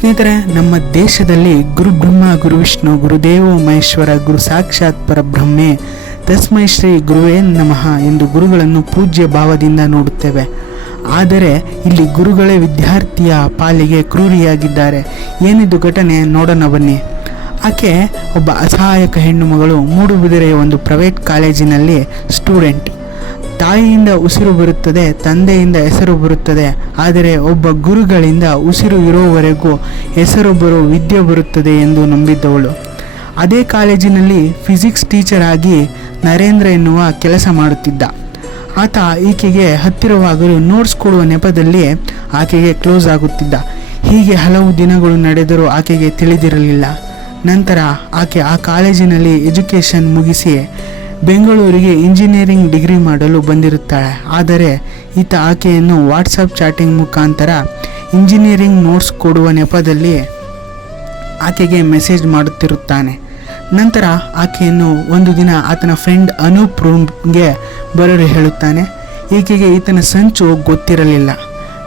ಸ್ನೇಹಿತರೆ, ನಮ್ಮ ದೇಶದಲ್ಲಿ ಗುರು ಬ್ರಹ್ಮ, ಗುರು ವಿಷ್ಣು, ಗುರುದೇವೋ ಮಹೇಶ್ವರ, ಗುರು ಸಾಕ್ಷಾತ್ ಪರಬ್ರಹ್ಮೆ, ತಸ್ಮೈ ಶ್ರೀ ಗುರುವೇ ನಮಃ ಎಂದು ಗುರುಗಳನ್ನು ಪೂಜ್ಯ ಭಾವದಿಂದ ನೋಡುತ್ತೇವೆ. ಆದರೆ ಇಲ್ಲಿ ಗುರುಗಳೇ ವಿದ್ಯಾರ್ಥಿಯ ಪಾಲಿಗೆ ಕ್ರೂರಿಯಾಗಿದ್ದಾರೆ. ಏನಿದು ಘಟನೆ ನೋಡೋಣ ಬನ್ನಿ. ಆಕೆ ಒಬ್ಬ ಅಸಹಾಯಕ ಹೆಣ್ಣು ಮಗಳು. ಮೂಡುಬಿದಿರೆಯ ಒಂದು ಪ್ರೈವೇಟ್ ಕಾಲೇಜಿನಲ್ಲಿ ಸ್ಟೂಡೆಂಟ್. ತಾಯಿಯಿಂದ ಉಸಿರು ಬರುತ್ತದೆ, ತಂದೆಯಿಂದ ಹೆಸರು ಬರುತ್ತದೆ. ಆದರೆ ಒಬ್ಬ ಗುರುಗಳಿಂದ ಉಸಿರು ಇರೋವರೆಗೂ ಹೆಸರು ಬರೋ ವಿದ್ಯೆ ಬರುತ್ತದೆ ಎಂದು ನಂಬಿದ್ದವಳು. ಅದೇ ಕಾಲೇಜಿನಲ್ಲಿ ಫಿಸಿಕ್ಸ್ ಟೀಚರ್ ಆಗಿ ನರೇಂದ್ರ ಎನ್ನುವ ಕೆಲಸ ಮಾಡುತ್ತಿದ್ದ. ಆತ ಈಕೆಗೆ ಹತ್ತಿರವಾಗಲು ನೋಟ್ಸ್ ಕೊಡುವ ನೆಪದಲ್ಲಿ ಆಕೆಗೆ ಕ್ಲೋಸ್ ಆಗುತ್ತಿದ್ದ. ಹೀಗೆ ಹಲವು ದಿನಗಳು ನಡೆದರೂ ಆಕೆಗೆ ತಿಳಿದಿರಲಿಲ್ಲ. ನಂತರ ಆಕೆ ಆ ಕಾಲೇಜಿನಲ್ಲಿ ಎಜುಕೇಷನ್ ಮುಗಿಸಿ ಬೆಂಗಳೂರಿಗೆ ಇಂಜಿನಿಯರಿಂಗ್ ಡಿಗ್ರಿ ಮಾಡಲು ಬಂದಿರುತ್ತಾಳೆ. ಆದರೆ ಈತ ಆಕೆಯನ್ನು ವಾಟ್ಸಪ್ ಚಾಟಿಂಗ್ ಮುಖಾಂತರ ಇಂಜಿನಿಯರಿಂಗ್ ನೋಟ್ಸ್ ಕೊಡುವ ನೆಪದಲ್ಲಿ ಆಕೆಗೆ ಮೆಸೇಜ್ ಮಾಡುತ್ತಿರುತ್ತಾನೆ. ನಂತರ ಆಕೆಯನ್ನು ಒಂದು ದಿನ ಆತನ ಫ್ರೆಂಡ್ ಅನೂಪ್ ರೂಮ್ಗೆ ಬರಲು ಹೇಳುತ್ತಾನೆ. ಈಕೆಗೆ ಈತನ ಸಂಚು ಗೊತ್ತಿರಲಿಲ್ಲ.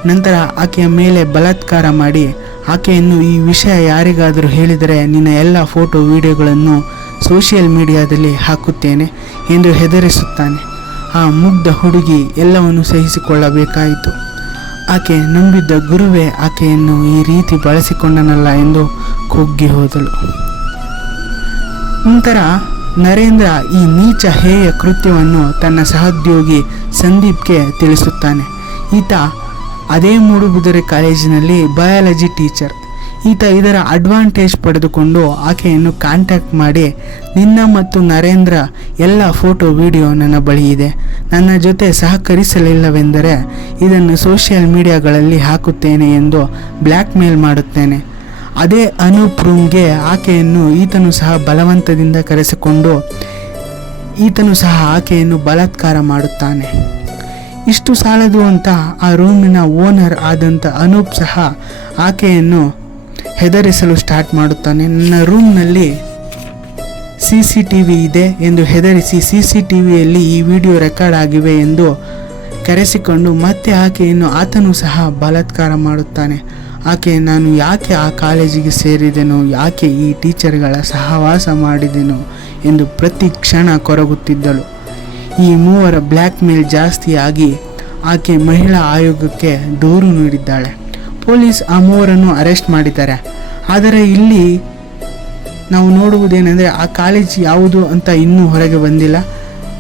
ನಂತರ ಆಕೆಯ ಮೇಲೆ ಬಲಾತ್ಕಾರ ಮಾಡಿ ಆಕೆಯನ್ನು ಈ ವಿಷಯ ಯಾರಿಗಾದರೂ ಹೇಳಿದರೆ ನಿನ್ನ ಎಲ್ಲ ಫೋಟೋ ವಿಡಿಯೋಗಳನ್ನು ಸೋಷಿಯಲ್ ಮೀಡಿಯಾದಲ್ಲಿ ಹಾಕುತ್ತೇನೆ ಎಂದು ಹೆದರಿಸುತ್ತಾನೆ. ಆ ಮುಗ್ಧ ಹುಡುಗಿ ಎಲ್ಲವನ್ನು ಸಹಿಸಿಕೊಳ್ಳಬೇಕಾಯಿತು. ಆಕೆ ನಂಬಿದ್ದ ಗುರುವೇ ಆಕೆಯನ್ನು ಈ ರೀತಿ ಬಳಸಿಕೊಂಡನಲ್ಲ ಎಂದು ಕುಗ್ಗಿ ಹೋದಳು. ನಂತರ ನರೇಂದ್ರ ಈ ನೀಚ ಹೇಯ ಕೃತ್ಯವನ್ನು ತನ್ನ ಸಹೋದ್ಯೋಗಿ ಸಂದೀಪ್ಗೆ ತಿಳಿಸುತ್ತಾನೆ. ಈತ ಅದೇ ಮೂಡುಬಿದಿರೆ ಕಾಲೇಜಿನಲ್ಲಿ ಬಯಾಲಜಿ ಟೀಚರ್. ಈತ ಇದರ ಅಡ್ವಾಂಟೇಜ್ ಪಡೆದುಕೊಂಡು ಆಕೆಯನ್ನು ಕಾಂಟ್ಯಾಕ್ಟ್ ಮಾಡಿ, ನಿನ್ನ ಮತ್ತು ನರೇಂದ್ರ ಎಲ್ಲ ಫೋಟೋ ವಿಡಿಯೋ ನನ್ನ ಬಳಿ ಇದೆ, ನನ್ನ ಜೊತೆ ಸಹಕರಿಸಲಿಲ್ಲವೆಂದರೆ ಇದನ್ನು ಸೋಷಿಯಲ್ ಮೀಡಿಯಾಗಳಲ್ಲಿ ಹಾಕುತ್ತೇನೆ ಎಂದು ಬ್ಲ್ಯಾಕ್ ಮೇಲ್ ಮಾಡುತ್ತೇನೆ. ಅದೇ ಅನೂಪ್ ರೂಮ್ಗೆ ಆಕೆಯನ್ನು ಈತನು ಸಹ ಬಲವಂತದಿಂದ ಕರೆಸಿಕೊಂಡು ಈತನು ಸಹ ಆಕೆಯನ್ನು ಬಲಾತ್ಕಾರ ಮಾಡುತ್ತಾನೆ. ಇಷ್ಟು ಸಾಲದು ಅಂತ ಆ ರೂಮಿನ ಓನರ್ ಆದಂಥ ಅನೂಪ್ ಸಹ ಆಕೆಯನ್ನು ಹೆದರಿಸಲು ಸ್ಟಾರ್ಟ್ ಮಾಡುತ್ತಾನೆ. ನನ್ನ ರೂಮ್ನಲ್ಲಿ CCTV ಇದೆ ಎಂದು ಹೆದರಿಸಿ CCTVಯಲ್ಲಿ ಈ ವಿಡಿಯೋ ರೆಕಾರ್ಡ್ ಆಗಿವೆ ಎಂದು ಕರೆಸಿಕೊಂಡು ಮತ್ತೆ ಆಕೆಯನ್ನು ಆತನು ಸಹ ಬಲಾತ್ಕಾರ ಮಾಡುತ್ತಾನೆ. ಆಕೆ ನಾನು ಯಾಕೆ ಆ ಕಾಲೇಜಿಗೆ ಸೇರಿದೆನೋ, ಯಾಕೆ ಈ ಟೀಚರ್ಗಳ ಸಹವಾಸ ಮಾಡಿದೆನೋ ಎಂದು ಪ್ರತಿ ಕ್ಷಣ ಕೊರಗುತ್ತಿದ್ದಳು. ಈ ಮೂವರ ಬ್ಲ್ಯಾಕ್ ಮೇಲ್ ಜಾಸ್ತಿಯಾಗಿ ಆಕೆ ಮಹಿಳಾ ಆಯೋಗಕ್ಕೆ ದೂರು ನೀಡಿದ್ದಾಳೆ. ಪೊಲೀಸ್ ಆ ಮೂವರನ್ನು ಅರೆಸ್ಟ್ ಮಾಡಿದ್ದಾರೆ. ಆದರೆ ಇಲ್ಲಿ ನಾವು ನೋಡುವುದೇನೆಂದರೆ ಆ ಕಾಲೇಜ್ ಯಾವುದು ಅಂತ ಇನ್ನೂ ಹೊರಗೆ ಬಂದಿಲ್ಲ.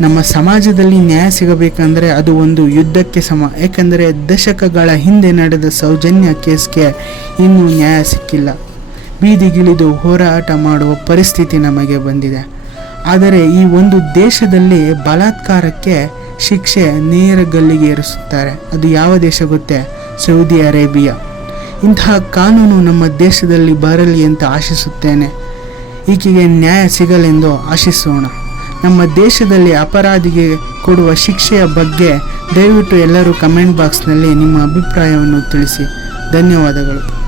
ನಮ್ಮ ಸಮಾಜದಲ್ಲಿ ನ್ಯಾಯ ಸಿಗಬೇಕಂದ್ರೆ ಅದು ಒಂದು ಯುದ್ಧಕ್ಕೆ ಸಮ. ಏಕೆಂದರೆ ದಶಕಗಳ ಹಿಂದೆ ನಡೆದ ಸೌಜನ್ಯ ಕೇಸ್ಗೆ ಇನ್ನೂ ನ್ಯಾಯ ಸಿಕ್ಕಿಲ್ಲ. ಬೀದಿಗಿಳಿದು ಹೋರಾಟ ಮಾಡುವ ಪರಿಸ್ಥಿತಿ ನಮಗೆ ಬಂದಿದೆ. ಆದರೆ ಈ ಒಂದು ದೇಶದಲ್ಲಿ ಬಲಾತ್ಕಾರಕ್ಕೆ ಶಿಕ್ಷೆ ನೇರ ಗಲ್ಲಿಗೆ ಏರಿಸುತ್ತಾರೆ. ಅದು ಯಾವ ದೇಶ ಗೊತ್ತೇ? Saudi Arabia. ಇಂತಹ ಕಾನೂನು ನಮ್ಮ ದೇಶದಲ್ಲಿ ಬರಲಿ ಅಂತ ಆಶಿಸುತ್ತೇನೆ. ಈಕೆಗೆ ನ್ಯಾಯ ಸಿಗಲೆಂದು ಆಶಿಸೋಣ. ನಮ್ಮ ದೇಶದಲ್ಲಿ ಅಪರಾಧಿಗೆ ಕೊಡುವ ಶಿಕ್ಷೆಯ ಬಗ್ಗೆ ದಯವಿಟ್ಟು ಎಲ್ಲರೂ ಕಮೆಂಟ್ ಬಾಕ್ಸ್ನಲ್ಲಿ ನಿಮ್ಮ ಅಭಿಪ್ರಾಯವನ್ನು ತಿಳಿಸಿ. ಧನ್ಯವಾದಗಳು.